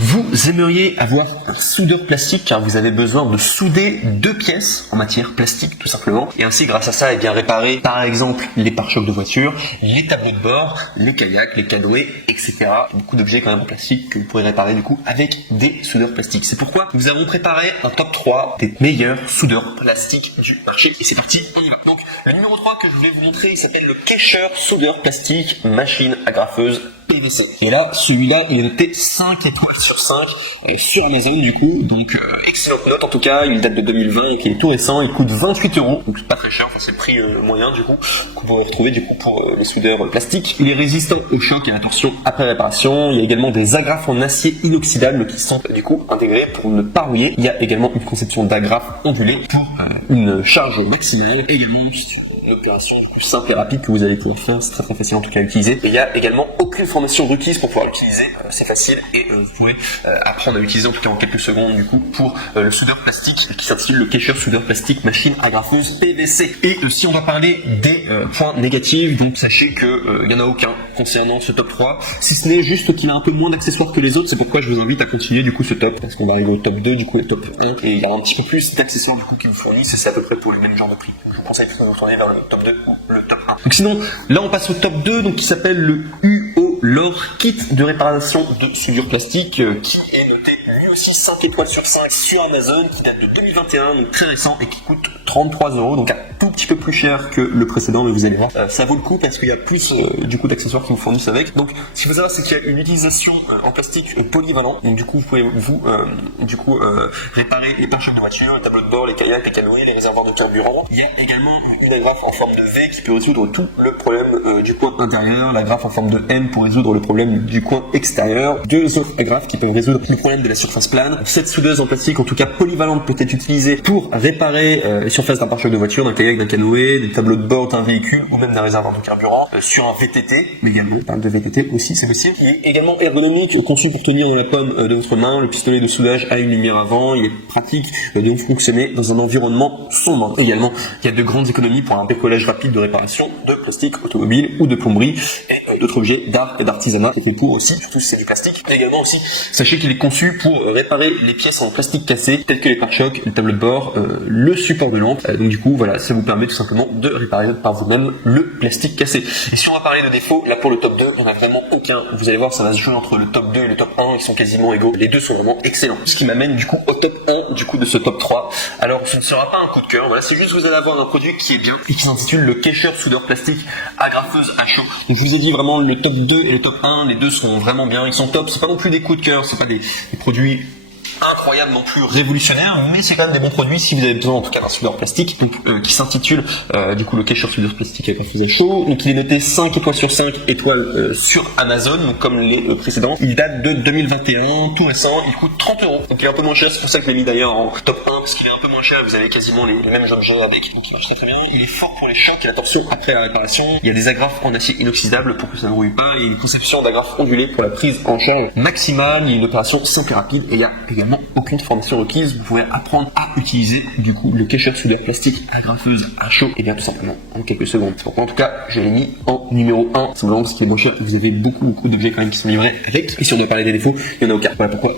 Vous aimeriez avoir un soudeur plastique car vous avez besoin de souder deux pièces en matière plastique tout simplement et ainsi grâce à ça réparer par exemple les pare-chocs de voiture, les tableaux de bord, les kayaks, les canoës, etc. Beaucoup d'objets quand même en plastique que vous pourrez réparer du coup avec des soudeurs plastiques. C'est pourquoi nous avons préparé un top 3 des meilleurs soudeurs plastiques du marché et c'est parti, on y va. Donc le numéro 3 que je voulais vous montrer il s'appelle le Kescher soudeur plastique machine agrafeuse PVC. Et là, celui-là, il est noté 5 étoiles sur 5 sur Amazon du coup. Donc excellente note en tout cas, il date de 2020 et qui est tout récent, il coûte 28 €, donc pas très cher, enfin c'est le prix moyen du coup, que vous pouvez retrouver du coup pour les soudeurs plastiques. Il est résistant au choc et à la torsion après réparation. Il y a également des agrafes en acier inoxydable qui sont du coup intégrées pour ne pas rouiller. Il y a également une conception d'agrafes ondulées pour une charge maximale. Également une opération du coup simple et rapide que vous allez pouvoir faire, c'est très facile en tout cas à utiliser. Et il n'y a également aucune formation requise pour pouvoir l'utiliser, c'est facile et vous pouvez apprendre à l'utiliser en tout cas en quelques secondes du coup pour le soudeur plastique qui s'intitule le Kescher soudeur plastique machine agrafeuse PVC. Et si on va parler des points négatifs, donc sachez que il n'y en a aucun concernant ce top 3, si ce n'est juste qu'il a un peu moins d'accessoires que les autres, c'est pourquoi je vous invite à continuer du coup ce top, parce qu'on va arriver au top 2 du coup et top 1 et il y a un petit peu plus d'accessoires du coup qui vous fournissent et c'est à peu près pour le même genre de prix. Donc, je vous conseille plutôt de retourner vers le top 2 ou le top 1. Donc sinon, là on passe au top 2, donc qui s'appelle le UO Lore Kit de réparation de soudure plastique, qui est noté lui aussi 5 étoiles sur 5 sur Amazon, qui date de 2021, donc très récent et qui coûte 33 €, donc un tout petit peu plus cher que le précédent, mais vous allez voir, ça vaut le coup parce qu'il y a plus du coup d'accessoires qui vous fournissent avec. Donc ce qu'il faut savoir c'est qu'il y a une utilisation en plastique polyvalent, donc du coup vous pouvez réparer les pare-chocs de voiture, les tableaux de bord, les kayaks, les canoës, les réservoirs de carburant. Il y a également une agrafe en forme de V qui peut résoudre tout le problème du coin intérieur, l'agrafe en forme de M pour résoudre le problème du coin extérieur, deux autres agrafes qui peuvent résoudre le problème de la surface plane. Cette soudeuse en plastique, en tout cas polyvalente, peut être utilisée pour réparer les surfaces d'un pare-choc de voiture, d'un kayak, d'un canoë, des tableaux de bord d'un véhicule ou même d'un réservoir de carburant, sur un VTT, mais également, on parle de VTT aussi, c'est possible. Il est également ergonomique, conçu pour tenir dans la paume de votre main. Le pistolet de soudage a une lumière avant, il est pratique de fonctionner dans un environnement sombre. Également, il y a de grandes économies pour un bricolage rapide de réparation de plastique automobile ou de plomberie et d'autres objets d'art et d'artisanat et pour aussi, surtout si c'est du plastique. Et également aussi, sachez qu'il est conçu pour réparer les pièces en plastique cassé, telles que les pare-chocs, les tableaux de bord, le support de lampe. Donc du coup, voilà, ça vous permet tout simplement de réparer par vous-même le plastique cassé. Et si on va parler de défauts, là pour le top 2, il n'y en a vraiment aucun. Vous allez voir, ça va se jouer entre le top 2 et le top 1, ils sont quasiment égaux. Les deux sont vraiment excellents. Ce qui m'amène du coup au top 1 du coup de ce top 3. Alors, ce ne sera pas un coup de cœur, voilà, c'est juste vous allez avoir un produit qui est bien et qui s'intitule le Kescher soudeur plastique agrafeuse à chaud. Donc je vous ai dit vraiment le top 2 et le top 1, les deux sont vraiment bien, ils sont top, c'est pas non plus des coups de cœur, c'est pas des produits incroyable non plus révolutionnaire, mais c'est quand même des bons produits si vous avez besoin en tout cas d'un soudeur plastique, donc qui s'intitule du coup le Kescher soudeur plastique agrafeuse à chaud. Donc il est noté 5 étoiles sur 5 étoiles sur Amazon, donc comme les précédents. Il date de 2021, tout récent, il coûte 30 €. Donc il est un peu moins cher, c'est pour ça que je l'ai mis d'ailleurs en top 1 parce qu'il est un peu moins cher, vous avez quasiment les mêmes objets avec, donc il marche très bien. Il est fort pour les chocs et la torsion après la réparation. Il y a des agrafes en acier inoxydable pour que ça ne rouille pas, et une conception d'agrafes ondulées pour la prise en charge maximale. Il y a une opération simple et rapide et il y a également aucune formation requise, vous pourrez apprendre à utiliser du coup le Kescher soudeur plastique agrafeuse à chaud et bien tout simplement en quelques secondes. C'est pourquoi en tout cas je l'ai mis en numéro 1, simplement parce qu'il est moins cher, vous avez beaucoup d'objets quand même qui sont livrés avec, et si on doit parler des défauts, il y en a aucun. Voilà pourquoi